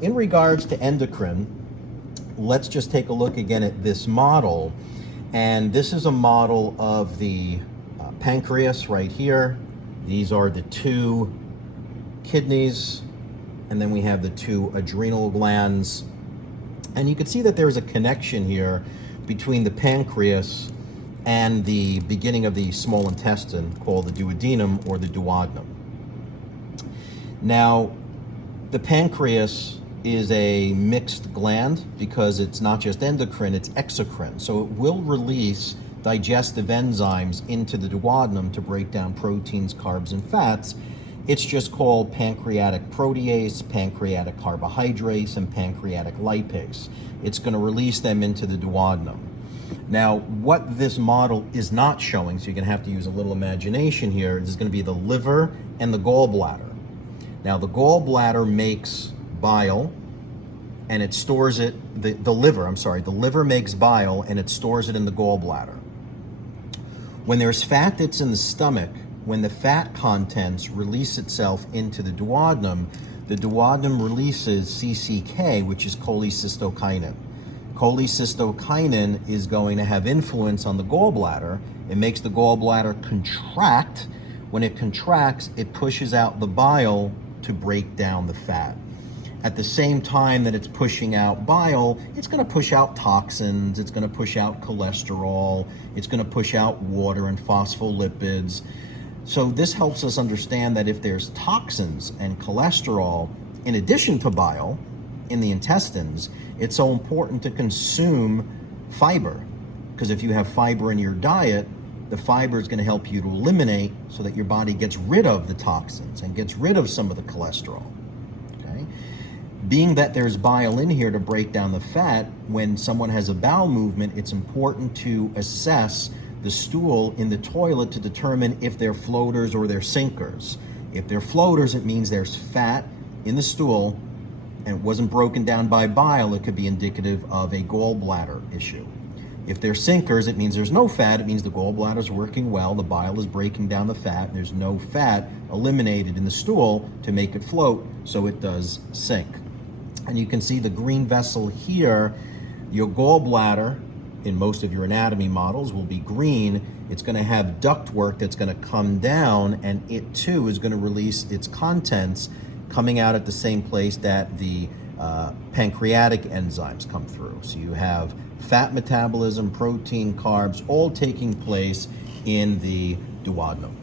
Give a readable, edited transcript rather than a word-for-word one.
in regards to endocrine, let's just take a look again at this model. And this is a model of the pancreas right here. These are the two kidneys, and then we have the two adrenal glands. And you can see that there's a connection here between the pancreas and the beginning of the small intestine called the duodenum or the duodenum. Now, the pancreas is a mixed gland because it's not just endocrine, it's exocrine. So it will release digestive enzymes into the duodenum to break down proteins, carbs, and fats. It's just called pancreatic protease, pancreatic carbohydrates, and pancreatic lipase. It's going to release them into the duodenum. Now, what this model is not showing, so you're going to have to use a little imagination here, is going to be the liver and the gallbladder. Now, the gallbladder makes bile, and it stores it, the liver makes bile, and it stores it in the gallbladder. When there's fat that's in the stomach, when the fat contents release itself into the duodenum releases CCK, which is cholecystokinin. Cholecystokinin is going to have influence on the gallbladder. It makes the gallbladder contract. When it contracts, it pushes out the bile to break down the fat. At the same time that it's pushing out bile, it's going to push out toxins, it's going to push out cholesterol, it's going to push out water and phospholipids. So this helps us understand that if there's toxins and cholesterol in addition to bile in the intestines, it's so important to consume fiber. Because if you have fiber in your diet, the fiber is going to help you to eliminate so that your body gets rid of the toxins and gets rid of some of the cholesterol. Okay? Being that there's bile in here to break down the fat, when someone has a bowel movement, it's important to assess the stool in the toilet to determine if they're floaters or they're sinkers. If they're floaters, it means there's fat in the stool and it wasn't broken down by bile. It could be indicative of a gallbladder issue. If they're sinkers, it means there's no fat. It means the gallbladder is working well, the bile is breaking down the fat, and there's no fat eliminated in the stool to make it float, so it does sink. And you can see the green vessel here. Your gallbladder, in most of your anatomy models, will be green. It's going to have ductwork that's going to come down, and it too is going to release its contents coming out at the same place that the pancreatic enzymes come through. So you have fat metabolism, protein, carbs, all taking place in the duodenum.